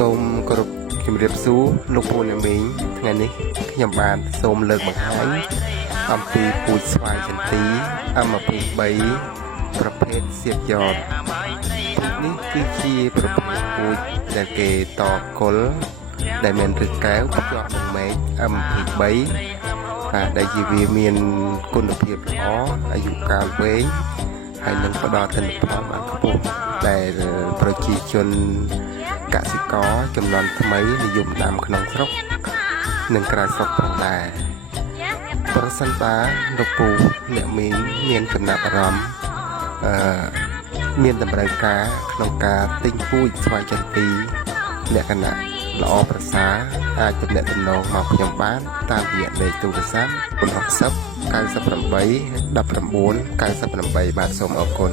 សូមគោរពជំរាបសួរលោកពូអ្នកមីងថ្ងៃនេះខ្ញុំបានសូមលើកបង្ហាញអំពីពូជស្វាយចន្ទី M23 ប្រភេទសៀកយ៉តនេះគឺជាប្រភេទពូជដែលគេតកុលដែលមានឫសកែវភ្ជាប់នឹងមែក M23 ដែលជាវាមានគុណភាពល្អអាយុកាលវែងហើយនឹងផ្ដល់ទិន្នផលបានខ្ពស់ដែលប្រជាជនកសិករចំនួនថ្មីនិយមដាំក្នុងស្រុកនិងក្រៅស្រុកផងដែរប្រសិនបើលោកពូអ្នកមីងមានចំណាប់អារម្មណ៍មានតម្រូវការក្នុងការទិញពូជស្វាយចន្ទីលក្ខណៈល្អប្រសើរអាចទំនាក់ទំនងមកខ្ញុំបានតាមរយៈលេខទូរស័ព្ទ060 98 19 98 បាទសូមអរគុណ